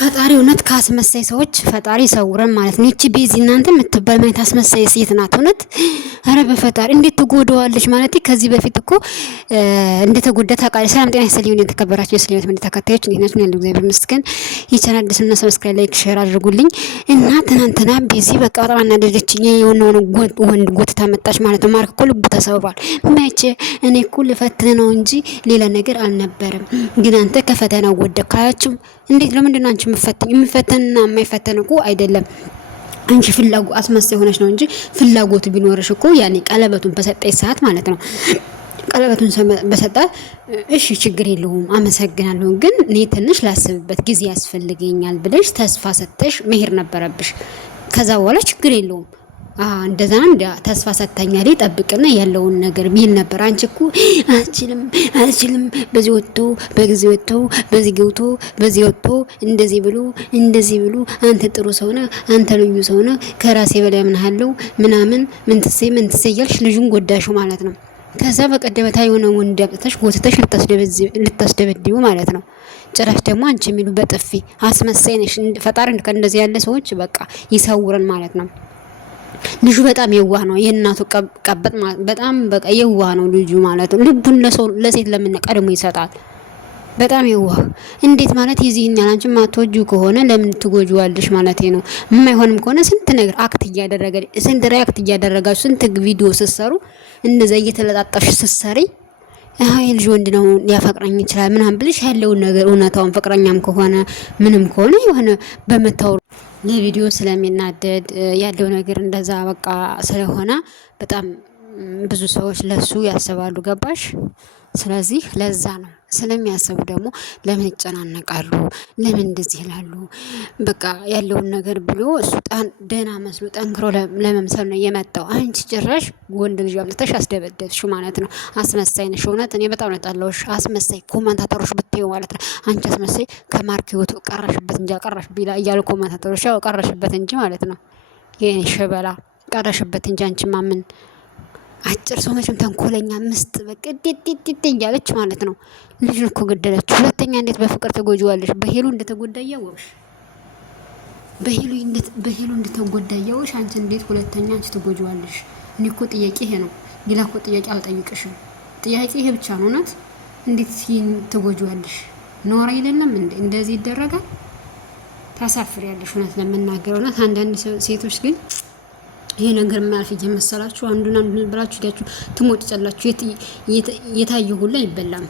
ፈጣሪ እውነት ካስመሳይ ሰዎች ፈጣሪ ሰውረን ማለት ነው። እቺ ቤዚ እናንተ የምትባል ማለት አስመሳይ ሴት ናት። እውነት አረ በፈጣሪ እንዴት ትጎዳዋለች ማለት ከዚህ በፊት እኮ እንደተጎዳ ታውቃለች። ሰላም ጤና ይስጥልኝ የተከበራችሁ የስሊመት ምን ተከታዮች እንዴት ናችሁ? ያለው እግዚአብሔር ይመስገን። ይቻላል ደስና ሰብስክራይብ ላይክ ሼር አድርጉልኝ እና ትናንትና ቤዚ በቃ በጣም አናደደችኝ። የሆነውን ወንድ ጎትታ መጣች ማለት ነው። ማርክ እኮ ልቡ ተሰብሯል። መቼ እኔ እኮ ልፈትን ነው እንጂ ሌላ ነገር አልነበረም። ግን አንተ ከፈተናው ወደካችሁ እንዴት ለምንድን ነው አንቺ የምፈተንና የማይፈተን እኮ አይደለም። አንቺ ፍላጎት አስመሳይ ሆነሽ ነው እንጂ ፍላጎት ቢኖርሽ እኮ ያኔ ቀለበቱን በሰጠኝ ሰዓት ማለት ነው ቀለበቱን በሰጣት እሺ ችግር የለውም አመሰግናለሁ፣ ግን እኔ ትንሽ ላስብበት ጊዜ ያስፈልገኛል ብለሽ ተስፋ ሰጥተሽ መሄድ ነበረብሽ። ከዛ በኋላ ችግር የለውም እንደዛ እንደ ተስፋ ሰጥተኛል ጠብቅና ያለውን ነገር ቢል ነበር። አንቺ እኮ አልችልም በዚህ ወጥቶ በጊዜ ወጥቶ በዚህ ገብቶ በዚህ ወጥቶ እንደዚህ ብሎ አንተ ጥሩ ሰው ነህ፣ አንተ ልዩ ሰው ነህ፣ ከራሴ በላይ ምናለው ምናምን ምን ትሰይ እያልሽ ልጁን ጎዳሽው ማለት ነው። ከዛ በቀደመታ የሆነ ወንድ አጥተሽ ጎትተሽ ልታስደበድቡ ማለት ነው። ጭራሽ ደግሞ አንቺ የሚሉ በጥፊ አስመሳይ ነሽ። ፈጣሪ ከእንደዚህ ያለ ሰዎች በቃ ይሰውረን ማለት ነው። ልጁ በጣም የዋህ ነው። የእናቱ ቀበጥ ማለት በጣም በቃ የዋህ ነው ልጁ ማለት ነው። ልቡን ለሴት ለምን ቀድሞ ይሰጣል? በጣም የዋህ እንዴት ማለት ይዚህኛል። አንቺ ማትወጁ ከሆነ ለምን ትጎጂዋለሽ ማለት ነው። የማይሆንም ከሆነ ስንት ነገር ስንት ሪአክት እያደረጋችሁ ስንት ቪዲዮ ስትሰሩ እንደዛ እየተለጣጠፍሽ ስትሰሪ አይ ልጅ ወንድ ነው ሊያፈቅረኝ ይችላል ምናምን ብለሽ ያለውን ነገር እውነታውን ፍቅረኛም ከሆነ ምንም ከሆነ የሆነ በመታወሩ ለቪዲዮ ስለሚናደድ ያለው ነገር እንደዛ በቃ ስለሆነ በጣም ብዙ ሰዎች ለሱ ያስባሉ። ገባሽ? ስለዚህ ለዛ ነው ስለሚያስቡ ደግሞ ለምን ይጨናነቃሉ? ለምን እንደዚህ ይላሉ? በቃ ያለውን ነገር ብሎ እሱ ደህና መስሎ ጠንክሮ ለመምሰል ነው የመጣው። አንቺ ጭራሽ ወንድ ልጅ አምጥተሽ አስደበደብሽ ማለት ነው። አስመሳይ ነሽ። እውነት እኔ በጣም ነው ጠላሁሽ። አስመሳይ ኮመንታተሮች ብትዩ ማለት ነው። አንቺ አስመሳይ ከማርክ ህይወቱ ቀረሽበት እንጂ ቀረሽ ቢላ እያሉ ኮመንታተሮች ያው ቀረሽበት እንጂ ማለት ነው። የኔ ሸበላ ቀረሽበት እንጂ አንቺ ማምን አጭር ሰው መቼም ተንኮለኛ ምስጥ በቃ ዲዲዲዲ እያለች ማለት ነው። ልጅን እኮ ገደለች። ሁለተኛ እንዴት በፍቅር ተጎጂዋለሽ? በሄሉ እንደተጎዳ ያወቅሽ በሄሉ እንደተጎዳ ያወቅሽ አንቺ እንዴት ሁለተኛ አንቺ ተጎጂዋለሽ? እኔ እኮ ጥያቄ ይሄ ነው። ሌላ እኮ ጥያቄ አልጠይቅሽም። ጥያቄ ይሄ ብቻ ነው። እውነት እንዴት ተጎጂዋለሽ? ኖር አይደለም እንደዚህ ይደረጋል? ታሳፍሪያለሽ። እውነት ለመናገር እውነት አንዳንድ ሴቶች ግን ይሄ ነገር ማያልፍ እየመሰላችሁ አንዱን ብላችሁ ሄዳችሁ ትሞጭጫላችሁ። የታየ ሁላ አይበላም።